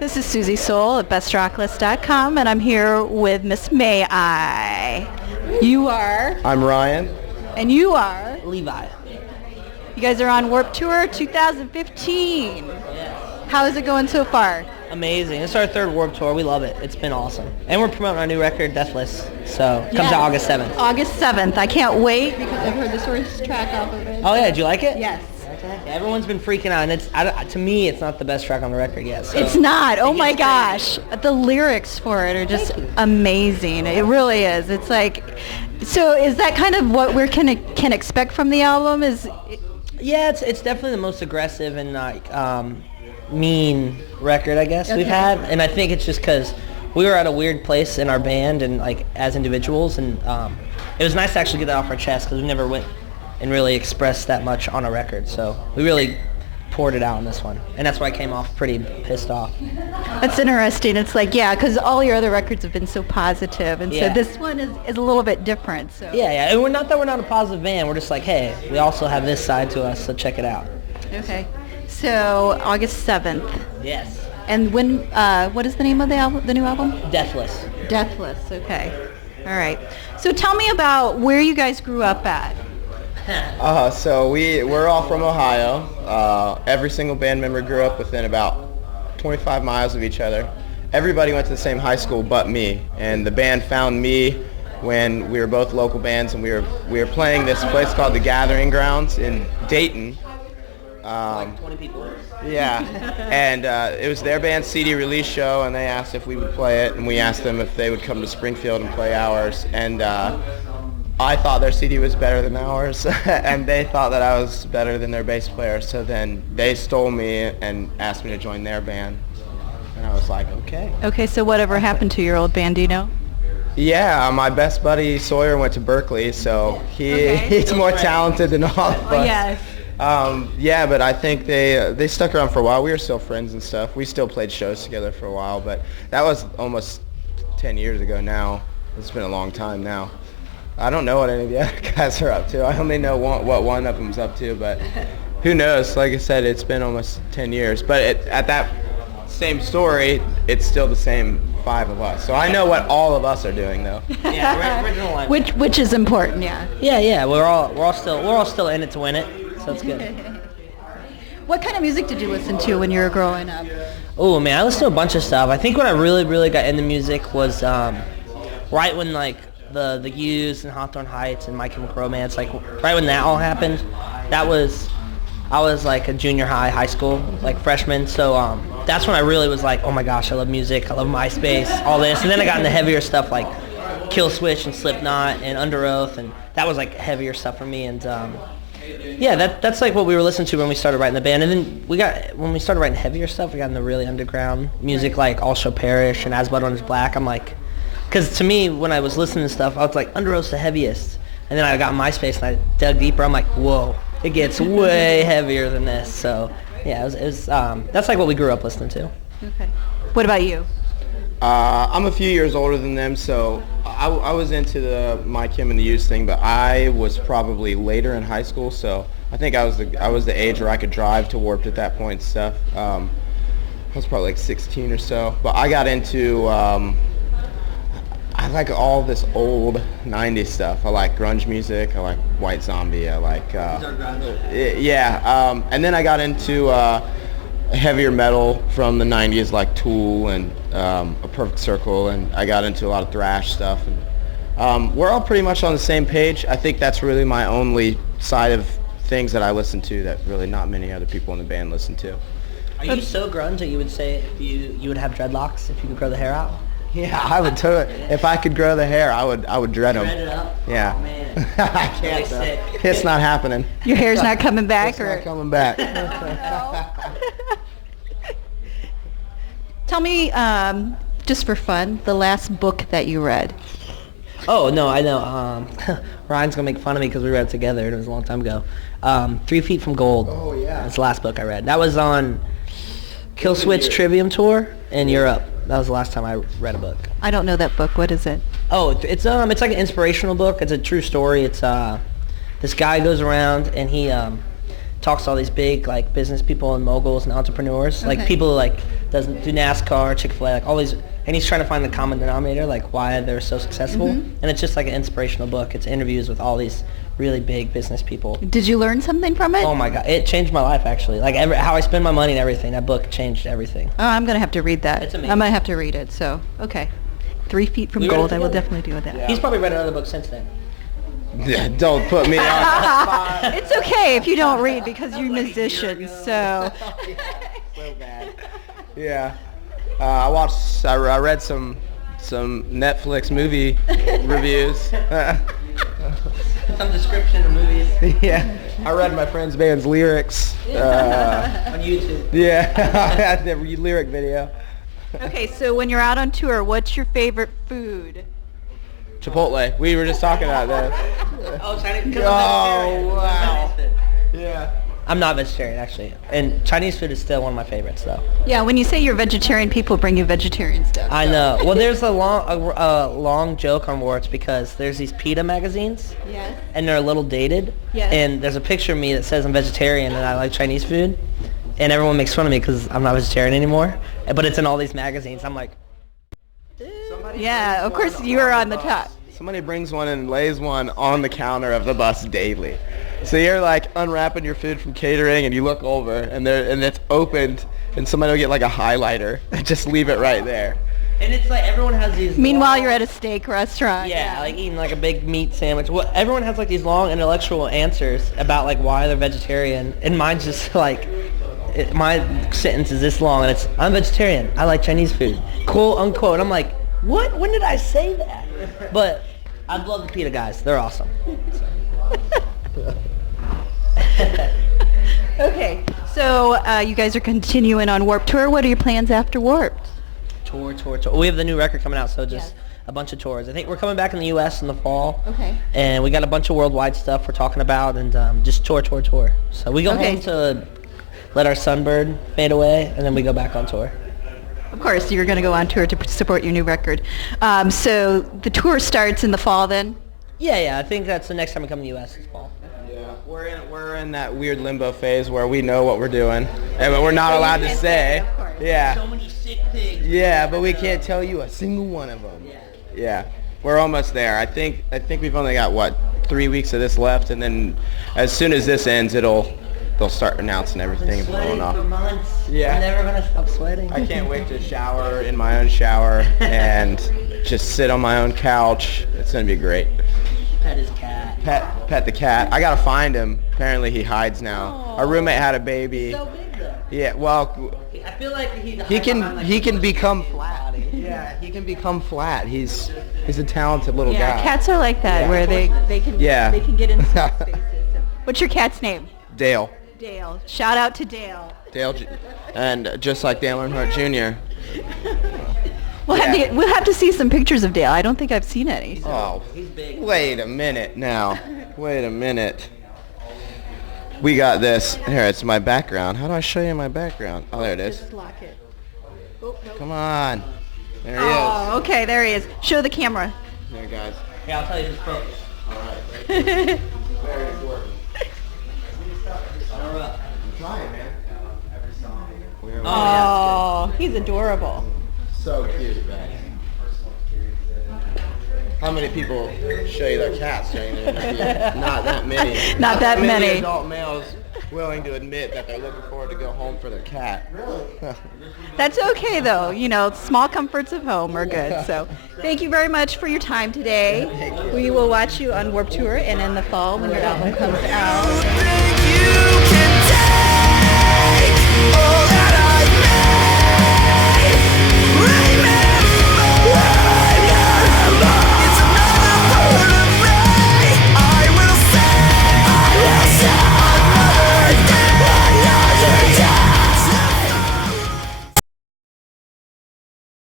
This is Suzie Soule at bestrocklist.com, and I'm here with Miss May I. You are? I'm Ryan. And you are? Levi. You guys are on Warped Tour 2015. Yes. How is it going so far? Amazing. It's our third Warped Tour. We love it. It's been awesome. And we're promoting our new record, Deathless. So it comes out August 7th. August 7th. I can't wait because I've heard the first track off of it. Oh, yeah. Did you like it? Yes. Okay. Everyone's been freaking out. And to me, it's not the best track on the record yet. So It's not. Oh, my gosh. The lyrics for it are just amazing. It really is. It's like... So is that kind of what we can expect from the album? Yeah, it's definitely the most aggressive and mean record, I guess, we've had. And I think it's just because we were at a weird place in our band and like as individuals, and it was nice to actually get that off our chest because we never went and really expressed that much on a record. So we really poured it out on this one, and that's why I came off pretty pissed off. That's interesting. It's like, yeah, because all your other records have been so positive, and so this one is a little bit different. So Yeah, and we're not a positive band. We're just like, hey, we also have this side to us, so check it out. Okay. So August 7th. Yes. And when? What is the name of the album? The new album? Deathless. Deathless. Okay. All right. So tell me about where you guys grew up at. So we're all from Ohio. Every single band member grew up within about 25 miles of each other. Everybody went to the same high school but me, and the band found me when we were both local bands, and we were playing this place called the Gathering Grounds in Dayton. Like 20 people. Yeah, and it was their band's CD release show, and they asked if we would play it, and we asked them if they would come to Springfield and play ours, and I thought their CD was better than ours, and they thought that I was better than their bass player, so then they stole me and asked me to join their band, and I was like, okay. Okay, so whatever happened to your old band, do you know? Yeah, my best buddy Sawyer went to Berkeley, so he's more talented than all of us. Yes. Yeah, but I think they stuck around for a while. We were still friends and stuff. We still played shows together for a while, but that was almost 10 years ago now. It's been a long time now. I don't know what any of the other guys are up to. I only know what one of them's up to, but who knows? Like I said, it's been almost 10 years. But at that same story, it's still the same 5 of us. So I know what all of us are doing, though. Yeah, original line. Which is important, yeah. Yeah. We're all still in it to win it. So it's good. What kind of music did you listen to when you were growing up? Oh man, I listened to a bunch of stuff. I think when I really got into music was right when like the Used and Hawthorne Heights and My Chemical Romance, like right when that all happened. I was like a junior high school, like freshman. So that's when I really was like, oh my gosh, I love music. I love MySpace, all this. And then I got into heavier stuff like Kill Switch and Slipknot and Under Oath, and that was like heavier stuff for me. And yeah, that's like what we were listening to when we started writing the band. And then when we started writing heavier stuff, we got into really underground music like All Shall Perish and As Blood on His Black. I'm like, because to me, when I was listening to stuff, I was like, Under Oath's the heaviest. And then I got MySpace and I dug deeper. I'm like, whoa, it gets way heavier than this. So yeah, it was that's like what we grew up listening to. Okay. What about you? I'm a few years older than them, so I was into the My Chem and the Used thing, but I was probably later in high school, so I think I was the age where I could drive to Warped at that point and stuff. I was probably like 16 or so, but I got into I like all this old 90s stuff. I like grunge music. I like White Zombie. I like and then I got into heavier metal from the 90s like Tool and A Perfect Circle, and I got into a lot of thrash stuff. And we're all pretty much on the same page. I think that's really my only side of things that I listen to that really not many other people in the band listen to. Are you so grunge that you would say if you would have dreadlocks if you could grow the hair out? Yeah, I would do it. If I could grow the hair, I would dread them. Dread it up? Yeah. Oh, man. I can't. Really It's not happening. Your hair's not coming back? It's not coming back. Tell me, just for fun, the last book that you read. Oh, no, I know. Ryan's going to make fun of me because we read it together, and it was a long time ago. 3 Feet from Gold. Oh, yeah. That's the last book I read. That was on Kill Switch Trivium Tour in Europe. That was the last time I read a book. I don't know that book. What is it? Oh, it's like an inspirational book. It's a true story. It's this guy goes around and he talks to all these big like business people and moguls and entrepreneurs, like people who, like doesn't do NASCAR, Chick-fil-A, like all these, and he's trying to find the common denominator, like why they're so successful. And it's just like an inspirational book. It's interviews with all these really big business people. Did you learn something from it? Oh my God, it changed my life actually. Like how I spend my money and everything. That book changed everything. Oh, I'm gonna have to read that. It's amazing. I'm gonna have to read it. So, okay. 3 Feet from We read it Gold. I will together. definitely do that. Yeah. He's probably read another book since then. Yeah, don't put me on. It's okay if you don't read because you're musicians. So. So bad. Yeah. I read some Netflix movie reviews. Some description of movies Yeah. I read my friend's band's lyrics. on YouTube. Yeah. I had the lyric video. Okay, so when you're out on tour, what's your favorite food? Chipotle. We were just talking about that. Oh, Chinese. Oh, wow. Yeah. I'm not vegetarian actually, and Chinese food is still one of my favorites though. Yeah, when you say you're vegetarian, people bring you vegetarian stuff. I know. Well, there's a long joke on Warts because there's these PETA magazines, Yes. and they're a little dated. Yes. And there's a picture of me that says I'm vegetarian and I like Chinese food, and everyone makes fun of me because I'm not vegetarian anymore. But it's in all these magazines. I'm like, Yeah, of course you're on the top. Somebody brings one and lays one on the counter of the bus daily. So you're like unwrapping your food from catering and you look over and it's opened and somebody will get like a highlighter and just leave it right there. and it's like everyone has these. Meanwhile, long- you're at a steak restaurant. Yeah, like eating like a big meat sandwich. Well, everyone has like these long intellectual answers about like why they're vegetarian, and mine's just like, my sentence is this long, and it's, I'm vegetarian. I like Chinese food, quote unquote. And I'm like, what? When did I say that? But I love the PETA guys. They're awesome. Okay, so you guys are continuing on Warped Tour. What are your plans after Warped? Tour. We have the new record coming out, so just a bunch of tours. I think we're coming back in the U.S. in the fall. Okay. And we got a bunch of worldwide stuff we're talking about, and just tour. So we go Okay. home to let our sunbird fade away, and then we go back on tour. Of course, you're going to go on tour to support your new record. So the tour starts in the fall then? Yeah. I think that's the next time we come to the U.S. is fall. Yeah, we're in that weird limbo phase where we know what we're doing, and but we're not allowed to say. of course. Yeah. So many sick things. Yeah, but we can't tell you a single one of them. Yeah. We're almost there. I think we've only got 3 weeks of this left, and then as soon as this ends, they'll start announcing everything Sweating going off. for months. Yeah. I'm never gonna stop sweating. I can't wait to shower in my own shower and just sit on my own couch. It's gonna be great. Pet his cat. Pet the cat. I gotta find him. Apparently he hides now. Our roommate had a baby. So big though. Yeah. Well, I feel like he can become flat. Yeah, he can become flat. He's a talented little Yeah, guy. cats are like that, where they can Yeah. they can get into spaces. What's your cat's name? Dale. Dale. Shout out to Dale. And just like Dale Earnhardt Jr. We'll have to see some pictures of Dale. I don't think I've seen any. Oh, He's big. wait a minute now. Wait a minute. We got this. Here, it's my background. How do I show you my background? Oh, there it is. Just lock it. Come on. There he Oh, okay, there he is. Show the camera. is. There, guys. Yeah, I'll tell you his focus. All right. Very important. I'm trying, man. Oh, he's adorable. So cute, man. How many people show you their cats during the interview? Not that many. Not that many. Adult males willing to admit that they're looking forward to go home for their cat. Really? That's okay, though. You know, small comforts of home are good. So thank you very much for your time today. We will watch you on Warped Tour and in the fall when your album comes out. Think you can take all